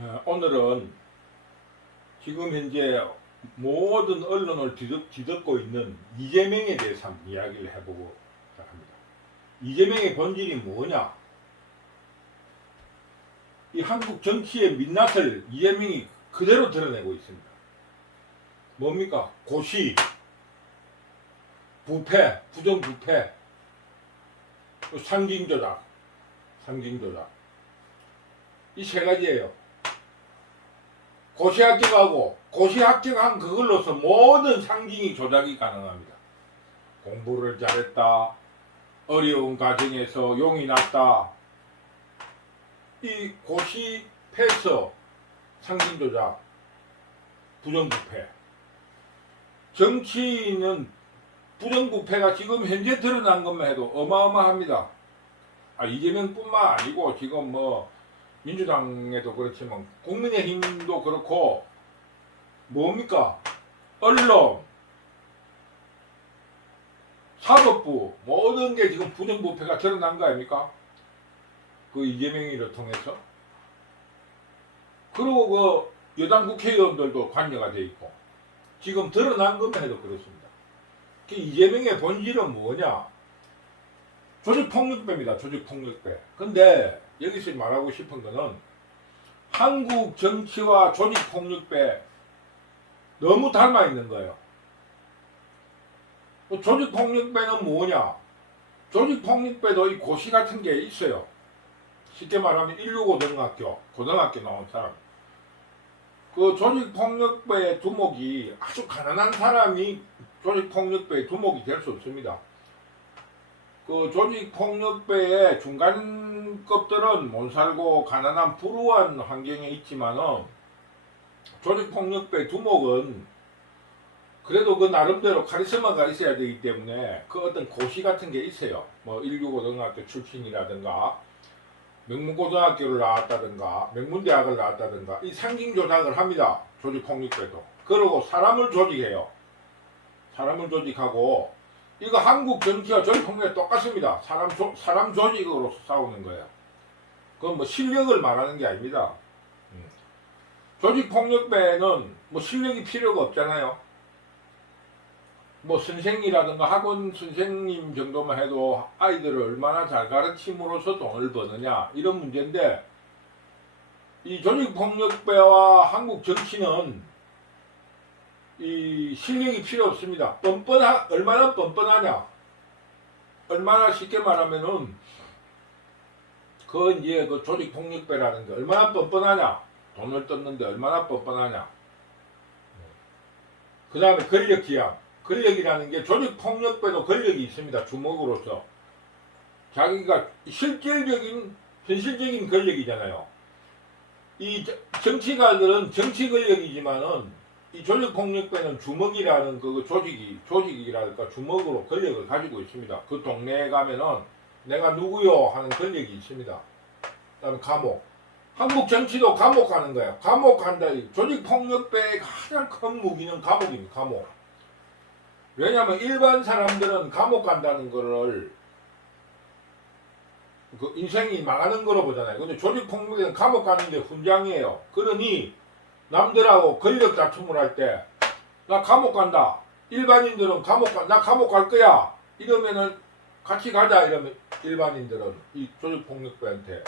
어, 오늘은 지금 현재 모든 언론을 뒤덮, 뒤덮 고 있는 이재명에 대해서 한번 이야기를 해보고 합니다. 이재명의 본질이 뭐냐? 이 한국 정치의 민낯을 이재명이 그대로 드러내고 있습니다. 뭡니까? 고시, 부패, 부정부패, 또 상징조작, 상징조작. 이 세 가지예요. 고시 합격하고 고시 합격한 그걸로서 모든 상징이 조작이 가능합니다. 공부를 잘했다. 어려운 과정에서 용이 났다. 이 고시 패서 상징 조작, 부정부패. 정치인은 부정부패가 지금 현재 드러난 것만 해도 어마어마합니다. 아, 이재명뿐만 아니고 지금 뭐 민주당에도 그렇지만 국민의힘도 그렇고 뭡니까? 언론 사법부 모든 게 지금 부정부패가 드러난 거 아닙니까? 그 이재명이를 통해서? 그리고 그 여당 국회의원들도 관여가 돼 있고 지금 드러난 것만 해도 그렇습니다. 그 이재명의 본질은 뭐냐? 조직폭력배입니다 조직폭력배. 근데 여기서 말하고 싶은 거는 한국 정치와 조직폭력배 너무 닮아 있는 거예요. 그 조직폭력배는 뭐냐? 조직폭력배도 이 고시 같은 게 있어요. 쉽게 말하면 165 고등학교, 고등학교 나온 사람. 그 조직폭력배의 두목이 아주 가난한 사람이 조직폭력배의 두목이 될 수 없습니다. 그 조직폭력배의 중간 급들은 못 살고 가난한 불우한 환경에 있지만은 조직폭력배 두목은 그래도 그 나름대로 카리스마가 있어야 되기 때문에 그 어떤 고시 같은 게 있어요. 뭐 165고등학교 출신이라든가 명문고등학교를 나왔다든가 명문대학을 나왔다든가 이 상징 조작을 합니다. 조직폭력배도. 그러고 사람을 조직해요. 사람을 조직하고 이거 한국 정치와 조직폭력이 똑같습니다. 사람 조, 사람 조직으로 싸우는 거예요. 그건 뭐 실력을 말하는 게 아닙니다. 음. 조직 폭력배는 뭐 실력이 필요가 없잖아요. 뭐 선생이라든가 학원 선생님 정도만 해도 아이들을 얼마나 잘 가르침으로써 돈을 버느냐 이런 문제인데 이 조직 폭력배와 한국 정치는 이 실력이 필요 없습니다. 뻔뻔하 얼마나 뻔뻔하냐? 얼마나 쉽게 말하면은 그 이제 그 조직 폭력배라는 게 얼마나 뻔뻔하냐? 돈을 떴는데 얼마나 뻔뻔하냐? 그 다음에 권력 기양. 권력이라는 게 조직 폭력배도 권력이 있습니다. 주먹으로서 자기가 실질적인 현실적인 권력이잖아요. 이 저- 정치가들은 정치 권력이지만은 이 조직폭력배는 주먹이라는 그 조직이 조직이랄까 주먹으로 권력을 가지고 있습니다. 그 동네에 가면은 내가 누구요 하는 권력이 있습니다. 그다음에 감옥. 한국 정치도 감옥 가는 거예요. 감옥 간다. 조직폭력배의 가장 큰 무기는 감옥입니다. 감옥. 왜냐하면 일반 사람들은 감옥 간다는 거를 그 인생이 망하는 거로 보잖아요. 근데 조직폭력배는 감옥 가는 게 훈장이에요. 그러니 남들하고 권력 다툼을 할 때 나 감옥 간다. 일반인들은 감옥 가, 나 감옥 갈 거야. 이러면은 같이 가자 이러면 일반인들은 이 조직폭력배한테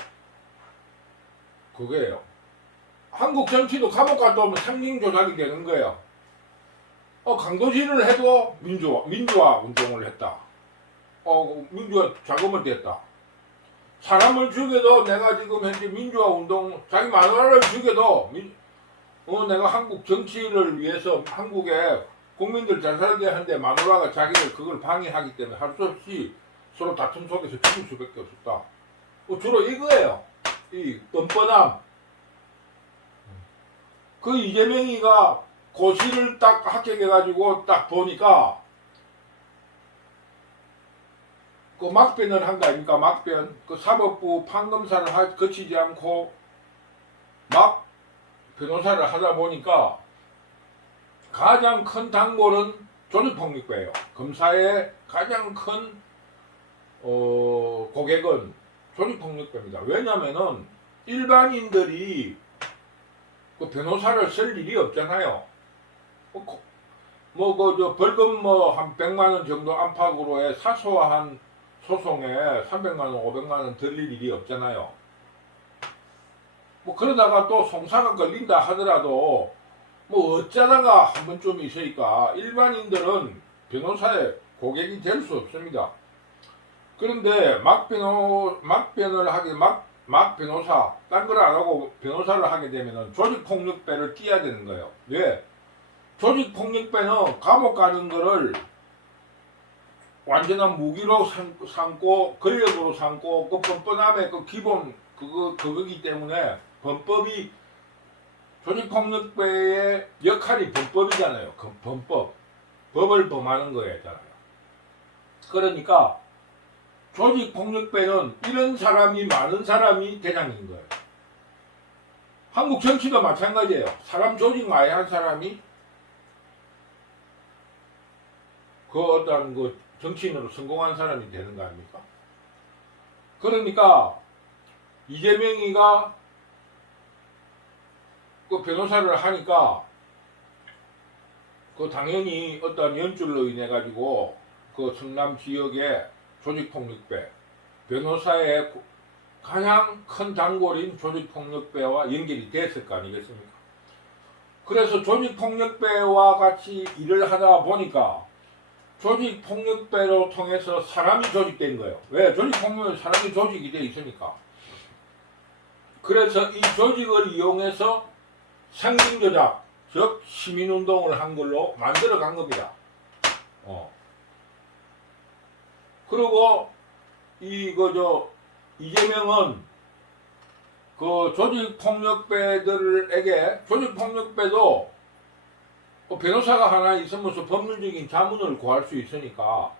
그거예요. 한국 정치도 감옥 갔다 오면 상징 조작이 되는 거예요. 어 강도질을 해도 민주화 민주화 운동을 했다. 어 민주화 자금을 댔다. 사람을 죽여도 내가 지금 현재 민주화 운동 자기 마누라를 죽여도 민, 어, 내가 한국 정치를 위해서 한국에 국민들 잘 살게 하는데 마누라가 자기를 그걸 방해하기 때문에 할 수 없이 서로 다툼 속에서 죽을 수밖에 없었다. 어, 주로 이거예요. 이 뻔뻔함. 그 이재명이가 고시를 딱 합격해가지고 딱 보니까 그 막변을 한 거 아닙니까? 막변. 그 사법부 판검사를 하- 거치지 않고 막 변호사를 하다 보니까 가장 큰 단골은 조직폭력배예요. 검사의 가장 큰 어, 고객은 조직폭력배입니다. 왜냐면은 일반인들이 그 변호사를 쓸 일이 없잖아요. 뭐 그 저 벌금 뭐 한 100만 원 정도 안팎으로의 사소한 소송에 300만 원, 500만 원 들릴 일이 없잖아요. 뭐 그러다가 또 송사가 걸린다 하더라도 뭐 어쩌다가 한 번쯤 있으니까 일반인들은 변호사의 고객이 될 수 없습니다. 그런데 막 변호 막 변을 하게 막, 막 변호사 딴 걸 안 하고 변호사를 하게 되면은 조직 폭력배를 띄야 되는 거예요. 왜? 조직 폭력배는 감옥 가는 거를 완전한 무기로 삼- 삼고 권력으로 삼고 그 뻔뻔함의 그 기본 그거 그거기 때문에 범법이 조직폭력배의 역할이 범법이잖아요. 그 범법 법을 범하는 거잖아요. 그러니까 조직폭력배는 이런 사람이 많은 사람이 대장인 거예요. 한국 정치도 마찬가지예요. 사람 조직 많이 한 사람이 그 어떤 그 정치인으로 성공한 사람이 되는 거 아닙니까? 그러니까 이재명이가 그 변호사를 하니까 그 당연히 어떤 연줄로 인해 가지고 그 성남 지역의 조직폭력배 변호사의 고- 가장 큰 단골인 조직폭력배와 연결이 됐을 거 아니겠습니까? 그래서 조직폭력배와 같이 일을 하다 보니까 조직폭력배로 통해서 사람이 조직된 거예요. 왜? 조직폭력은 사람이 조직이 돼 있으니까. 그래서 이 조직을 이용해서 상징조작, 즉 시민운동을 한 걸로 만들어 간 겁니다. 어. 그리고 이거저 이재명은 그 조직폭력배들에게 조직폭력배도 그 변호사가 하나 있으면서 법률적인 자문을 구할 수 있으니까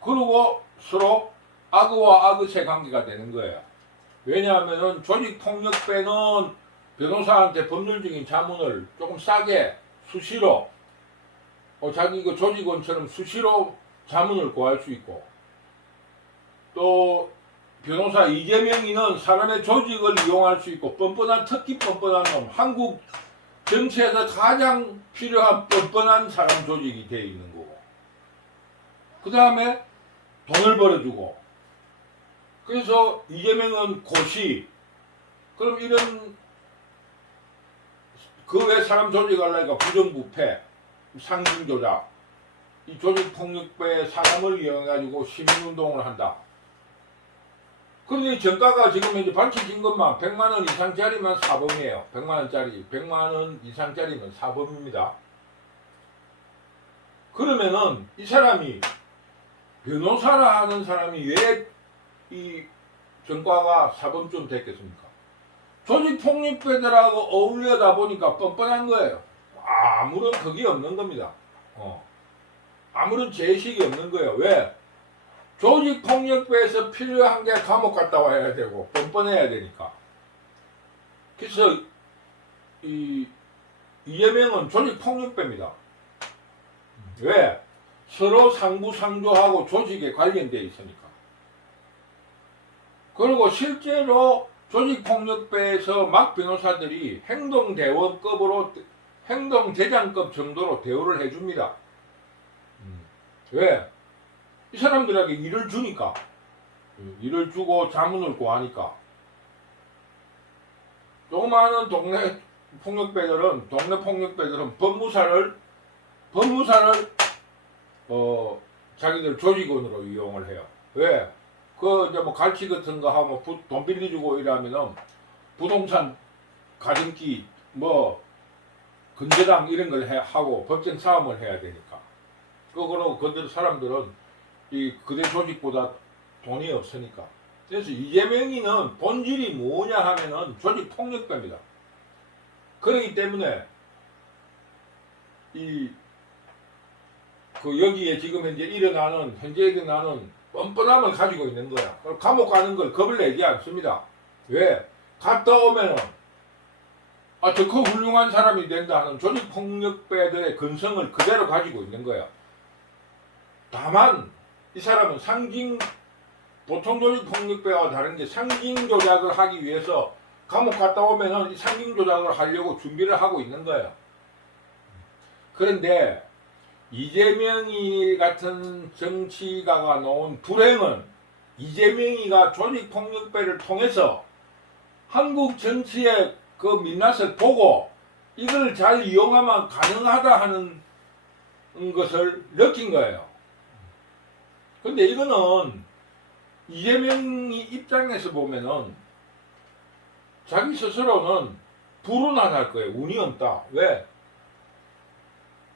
그리고 서로 악의와 악의의 관계가 되는 거예요. 왜냐하면은 조직폭력배는 변호사한테 법률적인 자문을 조금 싸게 수시로 어, 자기 그 조직원처럼 수시로 자문을 구할 수 있고 또 변호사 이재명이는 사람의 조직을 이용할 수 있고 뻔뻔한 특히 뻔뻔한 놈 한국 정치에서 가장 필요한 뻔뻔한 사람 조직이 돼 있는 거고 그 다음에 돈을 벌어주고 그래서 이재명은 고시 그럼 이런 그외 사람 조직하려니까 부정부패 상징조작 이 조직폭력배 사람을 이용해가지고 시민운동을 한다 그런데 이 정가가 지금 이제 밝혀진 것만 100만 원 이상짜리만 사범이에요. 100만 원짜리, 100만 원 이상짜리는 사범입니다. 그러면은 이 사람이 변호사라 하는 사람이 왜 이 정가가 사범쯤 됐겠습니까? 조직 폭력배들하고 어울려다 보니까 뻔뻔한 거예요. 아무런 그게 없는 겁니다. 어. 아무런 제식이 없는 거예요. 왜? 조직 폭력배에서 필요한 게 감옥 갔다 와야 되고 뻔뻔해야 되니까. 그래서 이 이재명은 조직 폭력배입니다. 왜? 서로 상부상조하고 조직에 관련돼 있으니까. 그리고 실제로 조직 폭력배에서 막 변호사들이 행동대원급으로 행동대장급 정도로 대우를 해줍니다. 음. 왜? 이 사람들에게 일을 주니까 일을 주고 자문을 구하니까 조그마한 동네 폭력배들은 동네 폭력배들은 법무사를 법무사를 어 자기들 조직원으로 이용을 해요. 왜? 그 이제 뭐 갈치 같은 거 하면 부- 돈 빌려주고 이러면은 부동산 가등기 뭐 근저당 이런 걸 해, 하고 법정 싸움을 해야 되니까. 그거로 그들 사람들은 이 그대 조직보다 돈이 없으니까. 그래서 이재명이는 본질이 뭐냐 하면은 조직 폭력배입니다. 그렇기 때문에 이 그 여기에 지금 현재 일어나는 현재 일어나는 뻔뻔함을 가지고 있는 거야. 그럼 감옥 가는 걸 겁을 내지 않습니다. 왜? 갔다 오면은 아, 저 그 훌륭한 사람이 된다 하는 조직 폭력배들의 근성을 그대로 가지고 있는 거야. 다만 이 사람은 상징 보통 조직 폭력배와 다른 게 상징 조작을 하기 위해서 감옥 갔다 오면은 이 상징 조작을 하려고 준비를 하고 있는 거예요. 그런데 이재명이 같은 정치가가 놓은 불행은 이재명이가 조직폭력배를 통해서 한국 정치의 그 민낯을 보고 이걸 잘 이용하면 가능하다 하는 것을 느낀 거예요. 근데 이거는 이재명이 입장에서 보면은 자기 스스로는 불운하할 거예요. 운이 없다. 왜?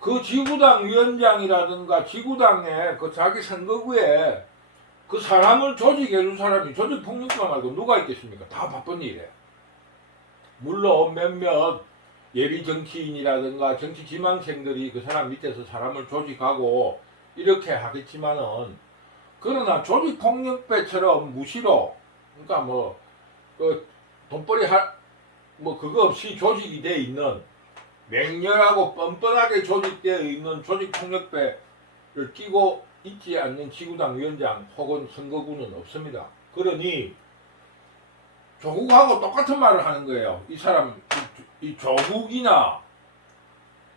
그 지구당 위원장이라든가 지구당의 그 자기 선거구에 그 사람을 조직해 준 사람이 조직 폭력과 말고 누가 있겠습니까? 다 바쁜 일이에요. 물론 몇몇 예비 정치인이라든가 정치 지망생들이 그 사람 밑에서 사람을 조직하고 이렇게 하겠지만은 그러나 조직 폭력배처럼 무시로 그러니까 뭐그 돈벌이 할 뭐 그거 없이 조직이 돼 있는 맹렬하고 뻔뻔하게 조직되어 있는 조직 폭력배를 끼고 있지 않는 지구당 위원장 혹은 선거구는 없습니다. 그러니 조국하고 똑같은 말을 하는 거예요. 이 사람 이, 이 조국이나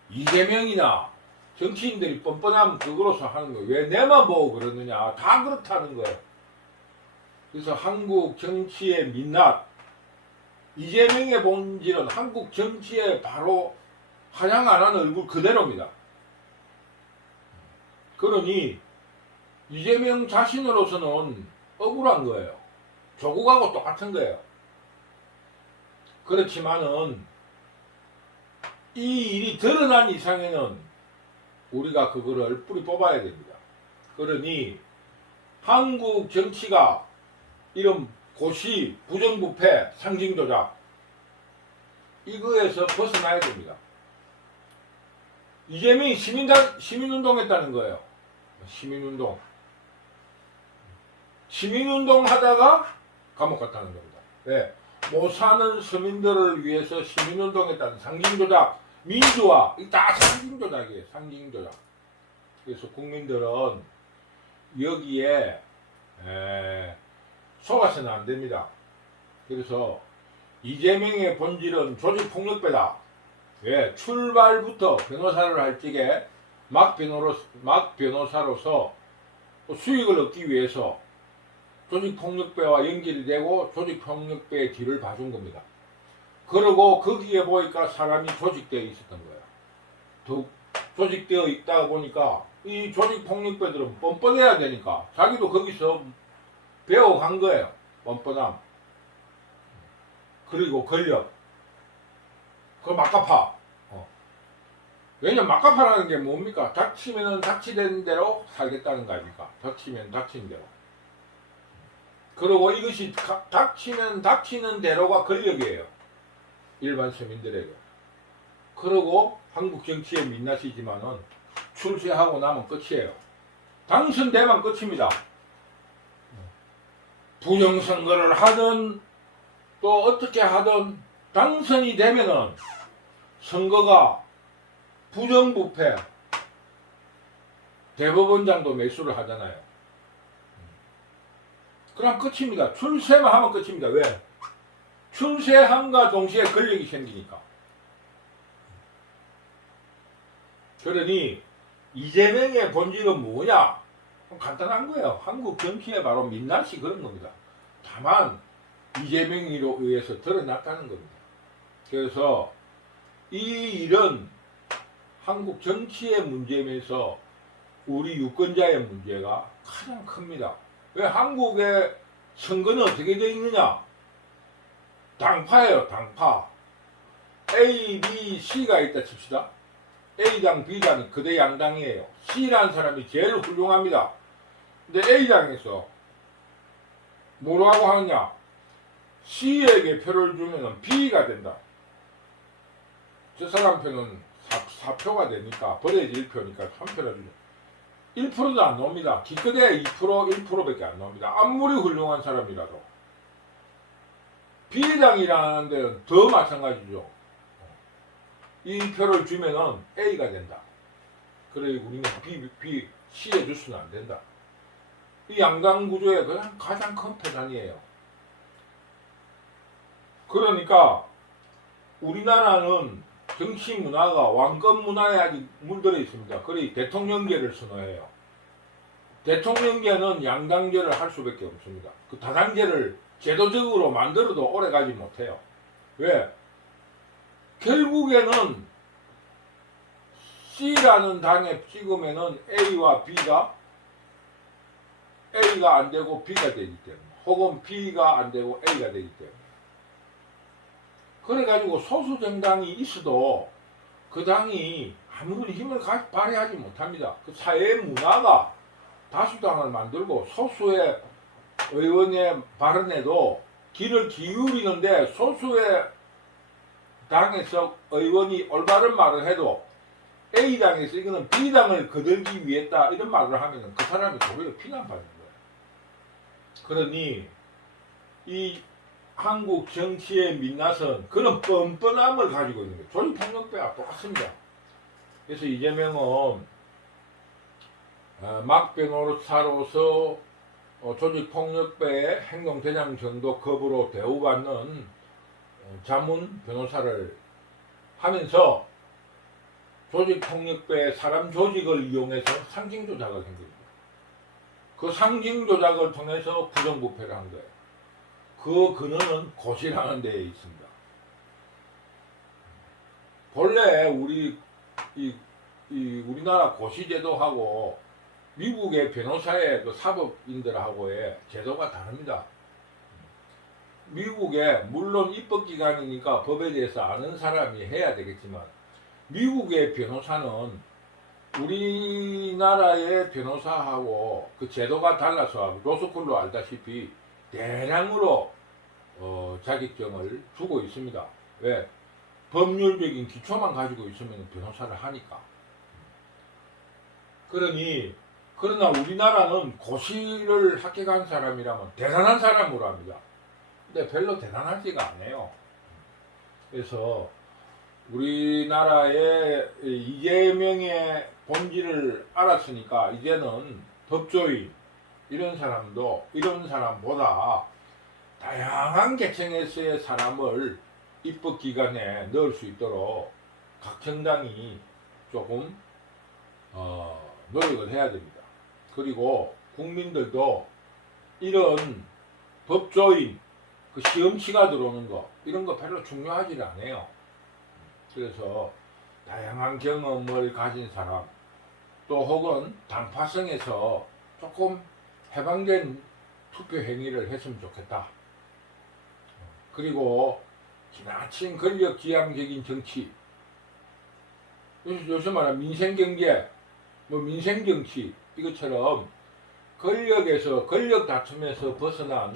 이재명이나 정치인들이 뻔뻔하면 그거로서 하는 거예요. 왜 내만 보고 그러느냐. 다 그렇다는 거예요. 그래서 한국 정치의 민낯 이재명의 본질은 한국 정치에 바로 한양 안 하는 얼굴 그대로입니다. 그러니 이재명 자신으로서는 억울한 거예요. 조국하고 똑같은 거예요. 그렇지만은 이 일이 드러난 이상에는 우리가 그거를 뿌리 뽑아야 됩니다. 그러니 한국 정치가 이런 고시, 부정부패, 상징조작 이거에서 벗어나야 됩니다. 이재명이 시민단, 시민운동했다는 거예요. 시민운동. 시민운동 하다가 감옥 갔다는 겁니다. 왜? 못 사는 서민들을 위해서 시민운동했다는 상징조작, 민주화, 이다 상징조작이에요. 상징조작. 그래서 국민들은 여기에 에, 속아서는 안 됩니다. 그래서 이재명의 본질은 조직폭력배다. 왜? 출발부터 변호사를 할 적에 막 변호로 막 변호사로서 수익을 얻기 위해서 조직폭력배와 연결이 되고 조직폭력배의 뒤를 봐준 겁니다. 그리고 거기에 보니까 사람이 조직되어 있었던 거예요. 더 조직되어 있다 보니까 이 조직폭력배들은 뻔뻔해야 되니까 자기도 거기서 배워간 거예요. 뻔뻔함. 그리고 권력. 그 막가파. 어. 왜냐면 막가파라는 게 뭡니까? 닥치면은 닥치된 대로 살겠다는 거 아닙니까? 닥치면 닥친 대로. 그리고 이것이 가- 닥치면 닥치는 대로가 권력이에요. 일반 서민들에게. 그리고 한국 정치의 민낯이지만은 출세하고 나면 끝이에요. 당선되면 끝입니다. 부정선거를 하든 또 어떻게 하든 당선이 되면은 선거가 부정부패 대법원장도 매수를 하잖아요. 그럼 끝입니다. 출세만 하면 끝입니다. 왜? 출세함과 동시에 권력이 생기니까. 그러니 이재명의 본질은 뭐냐? 간단한 거예요. 한국 정치의 바로 민낯이 그런 겁니다. 다만 이재명이로 의해서 드러났다는 겁니다. 그래서 이 일은 한국 정치의 문제면서 우리 유권자의 문제가 가장 큽니다. 왜 한국의 선거는 어떻게 되어 있느냐? 당파예요, 당파. A, B, C가 있다 칩시다. A당, B당이 그대 양당이에요. C라는 사람이 제일 훌륭합니다. 근데 A당에서 뭐라고 하느냐? C에게 표를 주면 B가 된다. 저 사람 표는 4, 표가 되니까 버려야지 1표니까 3표를 주죠. 1%도 안 나옵니다. 기껏해야 2%, 1%밖에 안 나옵니다. 아무리 훌륭한 사람이라도. B당이라는 데는 더 마찬가지죠. 이 표를 주면은 A가 된다. 그래 우리는 B, B, C에 줄 수는 안 된다. 이 양당 구조의 그냥 가장 큰 패단이에요. 그러니까 우리나라는 정치 문화가 왕권 문화에 아직 물들어 있습니다. 그러니 대통령제를 선호해요. 대통령제는 양당제를 할 수밖에 없습니다. 그 다당제를 제도적으로 만들어도 오래 가지 못해요. 왜? 결국에는 C라는 당에 찍으면은 A와 B가 A가 안 되고 B가 되기 때문에 혹은 B가 안 되고 A가 되기 때문에 그래가지고 소수 정당이 있어도 그 당이 아무리 힘을 가- 발휘하지 못합니다. 그 사회 문화가 다수당을 만들고 소수의 의원의 발언에도 귀를 기울이는데 소수의 당에서 의원이 올바른 말을 해도 A당에서 이거는 B당을 거들기 위했다 이런 말을 하면 그 사람이 도리어 비난받는 거예요. 그러니 이 한국 정치의 민낯은 그런 뻔뻔함을 가지고 있는 거예요. 조직폭력배와 똑같습니다. 그래서 이재명은 어, 막 변호사로서 어, 조직폭력배의 행동대장 정도 급으로 대우받는 어, 자문 변호사를 하면서 조직폭력배의 사람 조직을 이용해서 상징 조작을 한 겁니다. 그 상징 조작을 통해서 부정부패를 한 거예요. 그 근원은 고시라는 데에 있습니다. 본래 우리 이, 이 우리나라 고시제도하고 미국의 변호사의 그 사법인들하고의 제도가 다릅니다. 미국에 물론 입법기관이니까 법에 대해서 아는 사람이 해야 되겠지만 미국의 변호사는 우리나라의 변호사하고 그 제도가 달라서 로스쿨로 알다시피 대량으로 어, 자격증을 주고 있습니다. 왜? 법률적인 기초만 가지고 있으면 변호사를 하니까. 그러니 그러나 우리나라는 고시를 합격한 사람이라면 대단한 사람으로 합니다. 근데 별로 대단하지가 않아요. 그래서 우리나라의 이재명의 본질을 알았으니까 이제는 법조인 이런 사람도 이런 사람보다 다양한 계층에서의 사람을 입법기관에 넣을 수 있도록 각 정당이 조금 어, 노력을 해야 됩니다. 그리고 국민들도 이런 법조인 그 시험치가 들어오는 거 이런 거 별로 중요하지 않아요. 그래서 다양한 경험을 가진 사람 또 혹은 당파성에서 조금 해방된 투표 행위를 했으면 좋겠다. 그리고 지나친 권력 지향적인 정치 요즘, 요즘 말하는 민생 경제 뭐 민생 정치 이것처럼 권력에서 권력 다툼에서 벗어난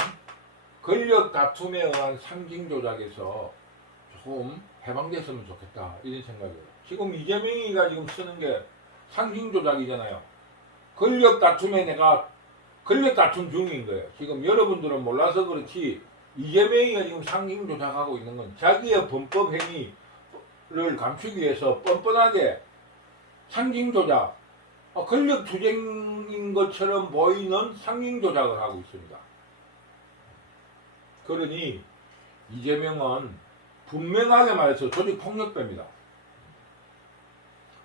권력 다툼에 의한 상징 조작에서 조금 해방됐으면 좋겠다 이런 생각이에요. 지금 이재명이가 지금 쓰는 게 상징 조작이잖아요. 권력 다툼에 내가 권력 다툼 중인 거예요. 지금 여러분들은 몰라서 그렇지 이재명이가 지금 상징 조작하고 있는 건 자기의 범법 행위를 감추기 위해서 뻔뻔하게 상징 조작, 어, 권력 투쟁인 것처럼 보이는 상징 조작을 하고 있습니다. 그러니 이재명은 분명하게 말해서 조직 폭력배입니다.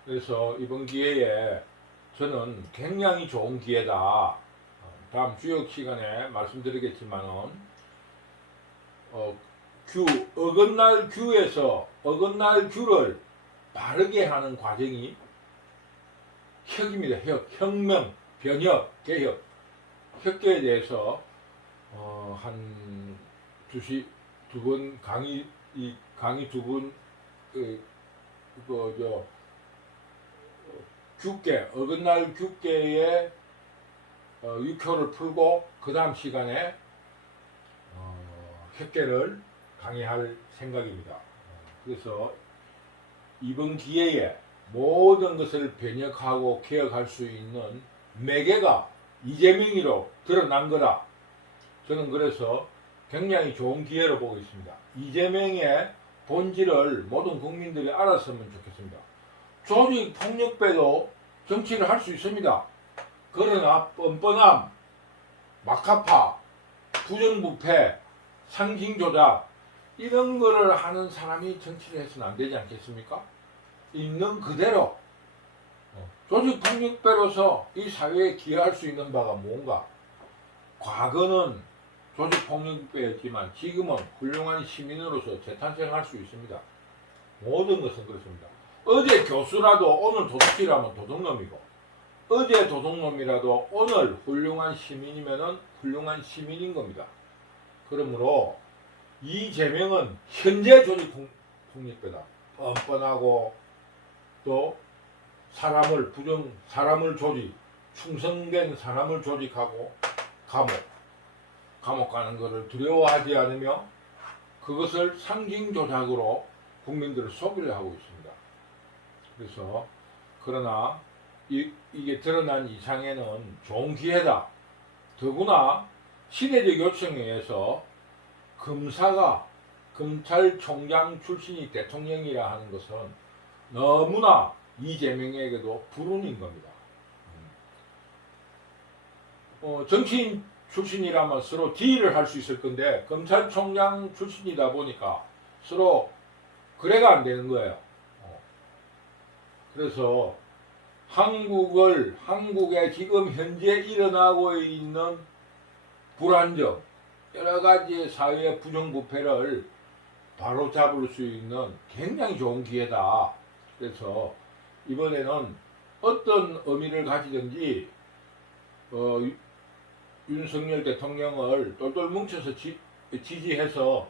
그래서 이번 기회에 저는 굉장히 좋은 기회다. 어, 다음 주역 시간에 말씀드리겠지만은 어, 규 어긋날 규에서 어긋날 규를 바르게 하는 과정이 혁입니다. 혁, 혁명, 변혁, 개혁. 혁계에 대해서 어, 한 두시 두 번 강의 이 강의 두번 그, 그저 규계 어긋날 규계의 어, 육효를 풀고 그 다음 시간에 어, 혁계를 강의할 생각입니다. 어, 그래서 이번 기회에 모든 것을 변혁하고 개혁할 수 있는 매개가 이재명이로 드러난 거라. 저는 그래서 굉장히 좋은 기회로 보고 있습니다. 이재명의 본질을 모든 국민들이 알았으면 좋겠습니다. 조직 폭력배도 정치를 할 수 있습니다. 그러나 뻔뻔함, 막하파, 부정부패, 상징조작 이런 거를 하는 사람이 정치를 해서는 안 되지 않겠습니까? 있는 그대로 어, 조직 폭력배로서 이 사회에 기여할 수 있는 바가 뭔가? 과거는 조직 폭력배였지만 지금은 훌륭한 시민으로서 재탄생할 수 있습니다. 모든 것은 그렇습니다. 어제 교수라도 오늘 도둑질하면 도둑놈이고 어제 도둑놈이라도 오늘 훌륭한 시민이면은 훌륭한 시민인 겁니다. 그러므로 이재명은 현재 조직 폭- 폭력배다. 뻔뻔하고 또 사람을 부정 사람을 조직 충성된 사람을 조직하고 감옥 감옥 가는 것을 두려워하지 않으며 그것을 상징 조작으로 국민들을 속이려 하고 있습니다. 그래서 그러나 이, 이게 드러난 이상에는 좋은 기회다. 더구나 시대적 요청에 의해서 검사가 검찰총장 출신이 대통령이라 하는 것은 너무나 이재명에게도 불운인 겁니다. 음. 어, 정치인 출신이라면 서로 딜을 할 수 있을 건데 검찰총장 출신이다 보니까 서로 거래가 안 되는 거예요. 어. 그래서 한국을 한국에 지금 현재 일어나고 있는 불안정 여러 가지 사회 부정부패를 바로 잡을 수 있는 굉장히 좋은 기회다. 그래서 이번에는 어떤 의미를 가지든지 어, 유- 윤석열 대통령을 똘똘 뭉쳐서 지, 지지해서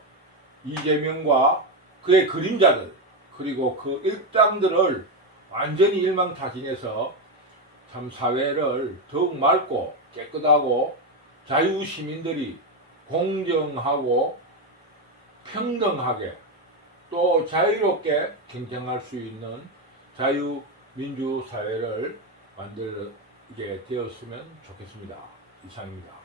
이재명과 그의 그림자들 그리고 그 일당들을 완전히 일망타진해서 참 사회를 더욱 맑고 깨끗하고 자유 시민들이 공정하고 평등하게 또 자유롭게 경쟁할 수 있는 자유 민주 사회를 만들게 되었으면 좋겠습니다. 이상입니다.